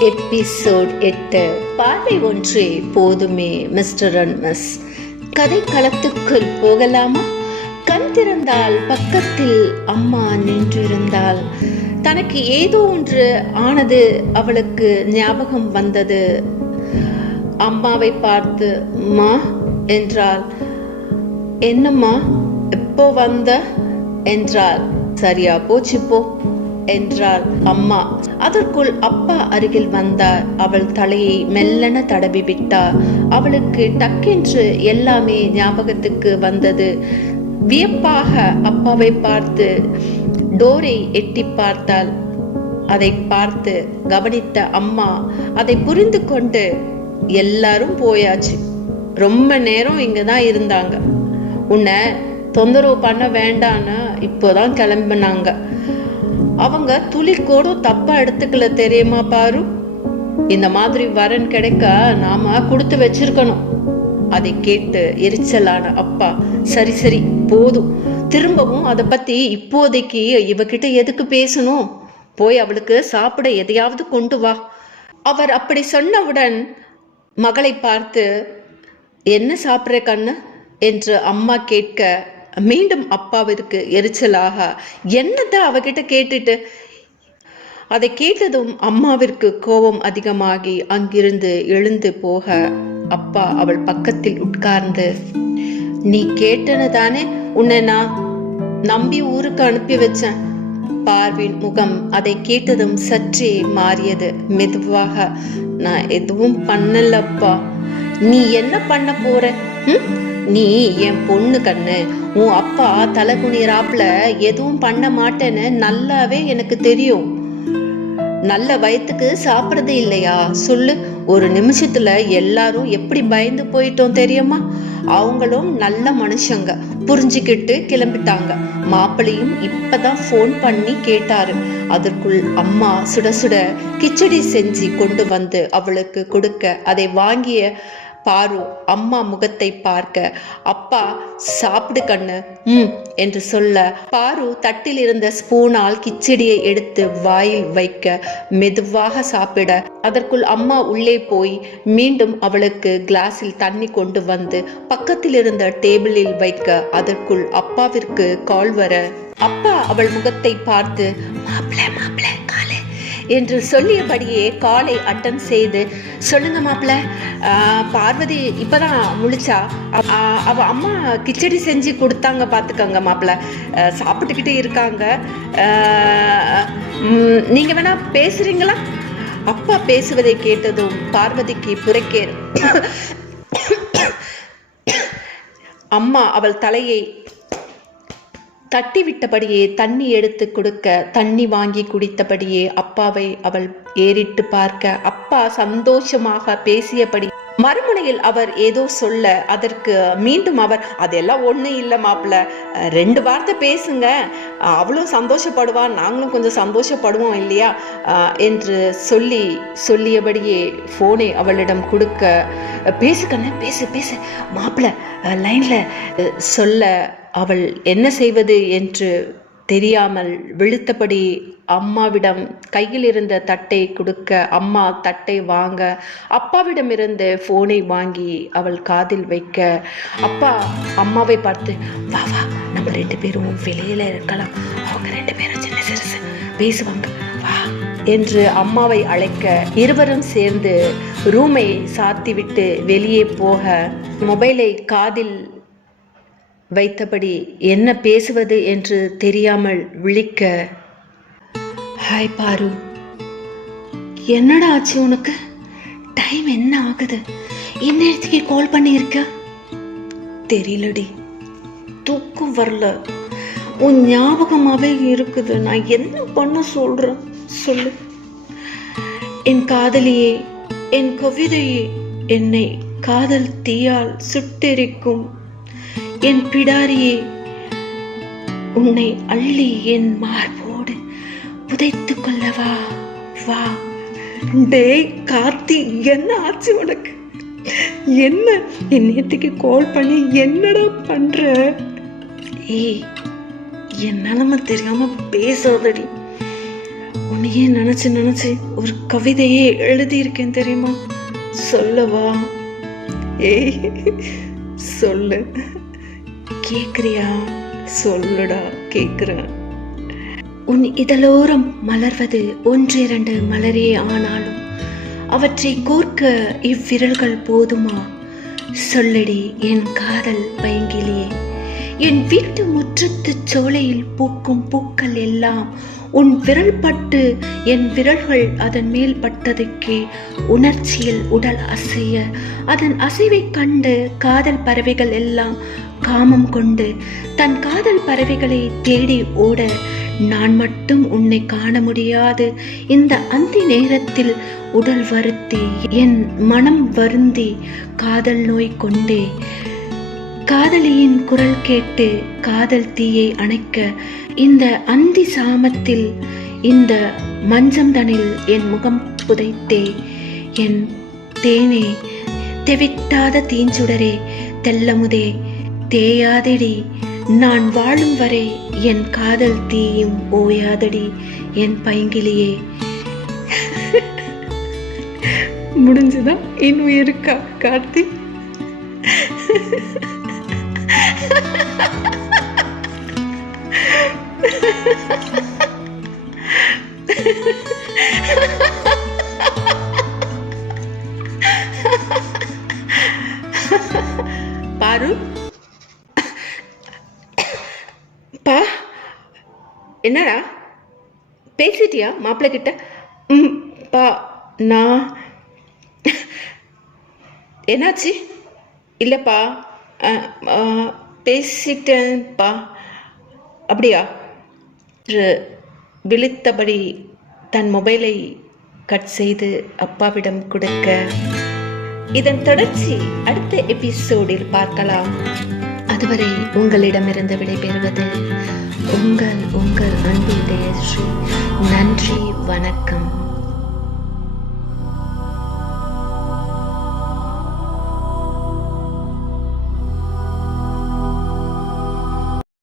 Episode எட்டு பார்வை ஒன்றே போதுமே மிஸ்டர் அண்ட் மிஸ் கதை களத்துக்குள் போகலாமா? கண் திறந்தால் பக்கத்தில் அம்மா நின்றிருந்தாள். தனக்கு ஏதோ ஒன்று ஆனது அவளுக்கு ஞாபகம் வந்தது. அம்மாவை பார்த்து மா என்றாள். என்னம்மா? எப்போ வந்த? என்றாள். சரியா போச்சு போ. என்றாள் அம்மா. அதற்குள் அப்பா அருகில் வந்தார். அவள் தலையை மெல்லென தடவி விட்டார். அவளுக்கு டக்கென்று எல்லாமே ஞாபகத்துக்கு வந்தது. வியப்பாக அப்பாவை பார்த்து டோரை எட்டி பார்த்தாள். அதை பார்த்து கவனித்த அம்மா அதை புரிந்து கொண்டு எல்லாரும் போயாச்சு. ரொம்ப நேரம் இங்க தான் இருந்தாங்க. உன்னை தொந்தரவு பண்ண வேண்டான்னு இப்போதான் கிளம்பினாங்க. அவங்க துளி கூட தப்பா எடுத்துக்கல தெரியுமா பாரு? இந்த மாதிரி வரன் கிடைக்க நாம கொடுத்து வச்சிருக்கணும். அதை கேட்டு எரிச்சலான அப்பா சரி சரி போதும். திரும்பவும் அதை பத்தி இப்போதைக்கு இவகிட்ட எதுக்கு பேசணும்? போய் அவளுக்கு சாப்பிட எதையாவது கொண்டு வா. அவர் அப்படி சொன்னவுடன் மகளை பார்த்து என்ன சாப்பிட்ற கண்ணு? என்று அம்மா கேட்க மீண்டும் அப்பாவிற்கு எரிச்சலாக என்னத்தை அவகிட்ட கேட்டுட்டு? அதை கேட்டதும் அம்மாவிற்கு கோபம் அதிகமாகி அங்கிருந்து எழுந்து போக அப்பா அவள் பக்கத்தில் உட்கார்ந்து நீ கேட்டன தானே? உன்னை நான் நம்பி ஊருக்கு அனுப்பி வச்சேன். பார்வின் முகம் அதை கேட்டதும் சற்றே மாறியது. மெதுவாக நான் எதுவும் பண்ணலப்பா. நீ என்ன பண்ண போற? ம்? நீ என் பொண்ணு கண்ணு. உன் அப்பா தலை குனியறாப்புல எதுவும் பண்ண மாட்டேன்னு நல்லாவே எனக்கு தெரியும். நல்ல வயத்துக்கு சாப்பிட்றது இல்லையா? சொல்லு. ஒரு நிமிஷத்துல எல்லாரும் எப்படி பயந்து போயிட்டோம் தெரியுமா? அவங்களும் நல்ல மனுஷங்க. புரிஞ்சுக்கிட்டு கிளம்பிட்டாங்க. மாப்பிள்ளையும் இப்பதான் ஃபோன் பண்ணி கேட்டாரு. அதற்குள் அம்மா சுட சுட கிச்சடி செஞ்சு கொண்டு வந்து அவளுக்கு கொடுக்க. அதை வாங்கிய பாரு அம்மா முகத்தை பார்க்க. அப்பா சாப்பிடு கண்ணு. ம் என்று சொல்ல பாரு தட்டில் இருந்த ஸ்பூனால் கிச்சடியை எடுத்து வாயில் வைக்க. மெதுவாக சாப்பிட. அதற்குள் அம்மா உள்ளே போய் மீண்டும் அவளுக்கு கிளாஸில் தண்ணி கொண்டு வந்து பக்கத்தில் இருந்த டேபிளில் வைக்க. அதற்குள் அப்பாவிற்கு கால் வர. அப்பா அவள் முகத்தை பார்த்து என்று சொல்லியபடியே காலை அட்டன் செய்து சொல்லுங்க மாப்பிள்ள பார்வதி இப்போதான் முழிச்சா. அவ- அம்மா கிச்சடி செஞ்சு கொடுத்தாங்க பார்த்துக்கோங்க மாப்பிள்ள. சாப்பிட்டுக்கிட்டே இருக்காங்க. நீங்கள் நீங்க வேணா பேசுறீங்களா? அப்பா பேசுவதை கேட்டதும் பார்வதிக்கு புறக்கே அம்மா அவள் தலையை தட்டிவிட்டபடியே தண்ணி எடுத்து கொடுக்க தண்ணி வாங்கி குடித்தபடியே அப்பாவை அவள் ஏறிட்டு பார்க்க அப்பா சந்தோஷமாக பேசியபடி மறுமுனையில் அவர் ஏதோ சொல்ல அதற்கு மீண்டும் அவர் அதெல்லாம் ஒன்றும் இல்லை மாப்பிள்ள ரெண்டு வார்த்தை பேசுங்க. அவளும் சந்தோஷப்படுவா நாங்களும் கொஞ்சம் சந்தோஷப்படுவோம் இல்லையா? என்று சொல்லி சொல்லியபடியே ஃபோனை அவளிடம் கொடுக்க பேசுக்கண்ண பேசு பேசு பேசு. மாப்பிள்ள லைனில் சொல்ல அவள் என்ன செய்வது என்று தெரியாமல் விழுத்தபடி அம்மாவிடம் கையில் இருந்த தட்டை கொடுக்க அம்மா தட்டை வாங்க அப்பாவிடமிருந்து ஃபோனை வாங்கி அவள் காதில் வைக்க அப்பா அம்மாவை பார்த்து வா வா நம்ம ரெண்டு பேரும் வெளியில் இருக்கலாம். அவங்க ரெண்டு பேரும் சின்ன சிறுசு. பேசுவாங்க. வா என்று அம்மாவை அழைக்க இருவரும் சேர்ந்து ரூமை சாத்திவிட்டு வெளியே போக மொபைலை காதில் வைத்தபடி என்ன பேசுவது என்று தெரியாமல் விழிக்க. ஹாய் பாரு. என்னடா ஆச்சு உனக்கு? டைம் என்ன ஆகுது? இந்நேரத்துக்கு கால் பண்ணியிருக்க? தெரியலடி. தூக்கம் வரல. உன் ஞாபகமாவே இருக்குது. நான் என்ன பண்ண சொல்றேன்? சொல்லு. என் காதலியே என் கவிதையே என்னை காதல் தீயால் சுட்டெரிக்கும் என் பிடாரியே உன்னை அள்ளி என் மார்போடு புதைத்துக் கொள்ளவா? வா. டேய் கார்த்தி என்ன ஆச்சு உனக்கு? என்ன? என் நேத்துக்கு கால் பண்ணி என்னடா பண்ற? ஏய் என் நிலமை தெரியாம பேசாதடி. உன்னையே நினச்சி நினச்சி ஒரு கவிதையே எழுதியிருக்கேன் தெரியுமா? சொல்லவா? ஏய் சொல்லு. கேக்குறியா? சொல்லுடா கேக்குறேன். உன் இதழோரம் மலர்வது ஒன்றிரண்டு மலரே ஆனாலும் அவற்றை கோர்க்க இவ்விரல்கள் போதுமா? சொல்லடி என் காதல் பைங்கிலியே என் வீட்டு முற்றத்து சோலையில் பூக்கும் பூக்கள் எல்லாம் உன் விரல் பட்டு என் விரல்கள் அதன் மேல் பட்டதுக்கே உணர்ச்சியில் உடல் அசைய அதன் அசைவைக் கண்டு காதல் பறவைகள் எல்லாம் காமம் கொண்டு தன் காதல் பறவைகளை தேடி ஓட நான் மட்டும் உன்னை காண முடியாது. இந்த அந்தி நேரத்தில் உடல் வருத்தி என் மனம் வருந்தி காதல் நோய் கொண்டே காதலியின் குரல் கேட்டு காதல் தீயை அணைக்க இந்த அந்தி சாமத்தில் இந்த மஞ்சம்தனில் என் முகம் புதைத்தே என் தேனே தெவிட்டாத தீஞ்சுடரே தெல்லமுதே தேயாதடி நான் வாழும் வரை என் காதல் தீயும் ஓயாதடி என் பைங்கிலியே முடிஞ்சுதா? இன்னும் இருக்கா கார்த்தி? பாரு பா என்னடா பேசிட்டியா மாப்பிள்ளை கிட்ட ம் பா நான் என்னாச்சு இல்லைப்பா அ, அ, பேசிட்டேன்ப்பா அப்படியா? என்று விழித்தபடி தன் மொபைலை கட் செய்து அப்பாவிடம் கொடுக்க இதன் தொடர்ச்சி அடுத்த எபிசோடில் பார்க்கலாம். அதுவரை உங்களிடமிருந்து விடைபெறுவது உங்கள் உங்கள் அன்பு ஸ்ரீ நன்றி வணக்கம்.